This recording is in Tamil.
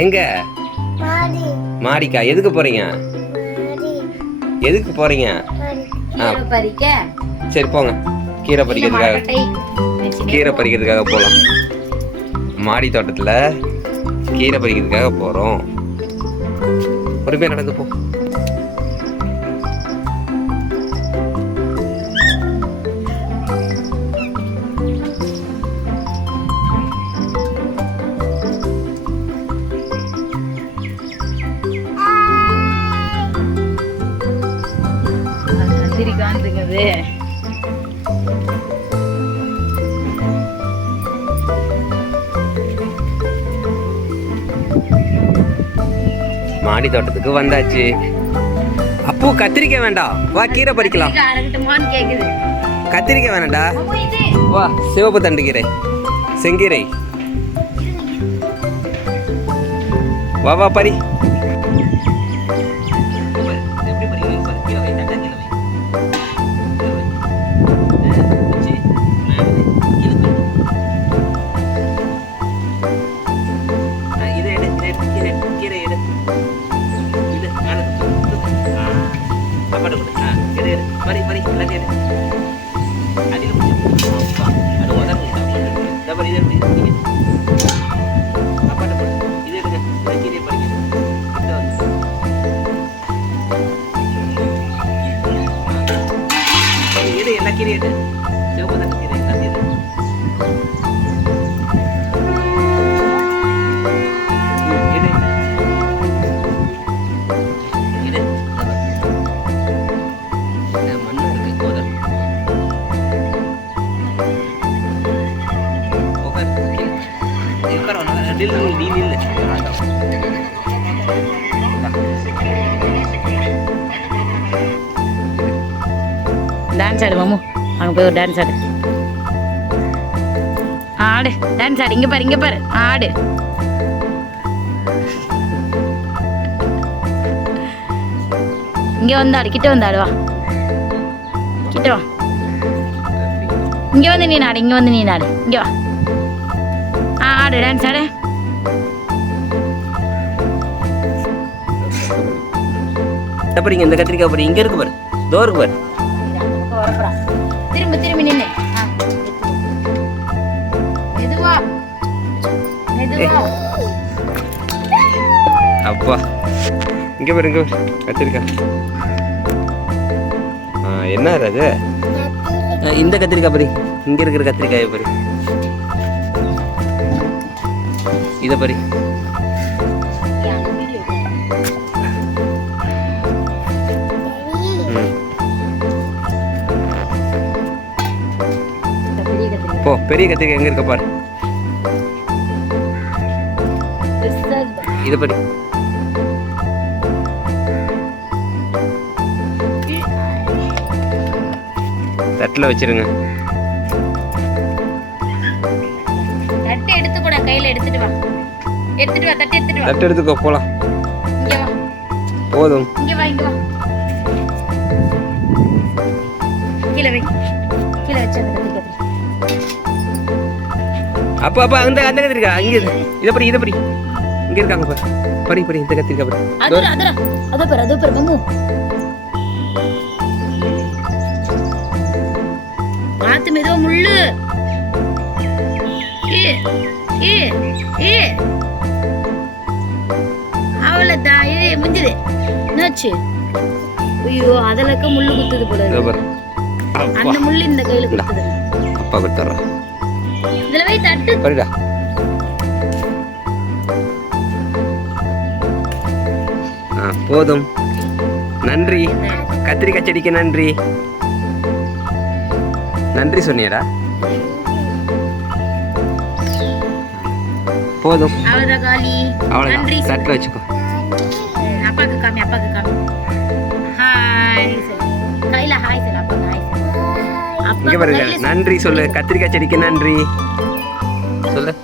எங்க? மாடி. மாடிக்கா எதுக்கு போறீங்க? எதுக்கு போறீங்க? சரி போங்க. கீரை பறிக்கிறதுக்காக. கீரை பறிக்கிறதுக்காக போகலாம் மாடி தோட்டத்தில் கீரை பறிக்கிறதுக்காக போகிறோம் பொறுமையாக நடந்து போ. மாடி தோட்டத்துக்கு வந்தாச்சு. அப்போ கத்திரிக்காய் வேண்டாம் வா கீரை பறிக்கலாம். அம்மா, இது. வா சிவப்பு தண்டு கீரை செங்கீரை வா வா பறி. Mari, mari, lagi ada. Ada lu. Ada orang. Dapat dia. நில்லு, நீ நில்லு. டான்ஸ் ஆடு மாமு. அவனுக்கு போய் ஒரு டான்ஸ் ஆடு. ஆடு டான்ஸ் ஆடு. இங்கே பாரு இங்கே பாரு. ஆடு. இங்கே வந்தாடு கிட்ட வந்தாடு வா. கிட்ட வா. இங்கே வந்து நீ நாடு இங்கே வந்து நீ நாடு இங்கே வா. ஆடு டான்ஸ் ஆடு. பாருங்க இந்த கத்திரிக்காய் பாரு இங்க இருக்கு பாரு. தோ இருக்கு பாரு. திரும்ப திரும்பி நின்று அப்பா. இங்க பாரு இங்க பாரு. கத்திரிக்காய். என்ன அது? இந்த கத்திரிக்காய் பாரு. இங்க இருக்கிற கத்திரிக்காயை பாரு. இத பாரு. போ பெரிய கத்திரிக்காய் எங்க இருக்க பாரு. இத பாரு தட்டில் வச்சிருங்க. தட்டு எடுத்து கூட கையில எடுத்துட்டு வா. எடுத்துட்டு வா தட்டு எடுத்துட்டு வா. தட்டு எடுத்துக்கோ போலாம் இங்க வா. போதும். இங்க வா இங்க வா. கீழே வை. கீழே வச்சு அந்த கத்திரிக்காய். அப்பா அப்பா அந்த அந்த கத்திரிக்காய் அங்கே இரு. இத படி இத படி. இங்க இருக்காங்க பாரு. படி படி இந்த கத்திரிக்காய் படி அதுரா அதுரா அதோ பாரு அதோ பாரு மம்மு பார்த்து மெதுவா முள்ளு. ஏ ஏ ஏ. அவ்வளோதான் ஏ முடிஞ்சது என்னாச்சு? ஐயோ அதிலக்க முள்ளு குத்துது போல. பாரு. அந்த முள்ளு இந்த கையில குத்துது. அப்பா கொடுத்துட்றேன் படிடா. ஆ போதும். நன்றி. கத்திரிக்காய் செடிக்கு நன்றி. நன்றி சொன்னியடா. போதும். அவ்வளோதான். தட்டில் வச்சுக்கோ. இங்க பாருங்க. நன்றி சொல்லு. கத்திரிக்காய் செடிக்கு நன்றி. சொல்லு.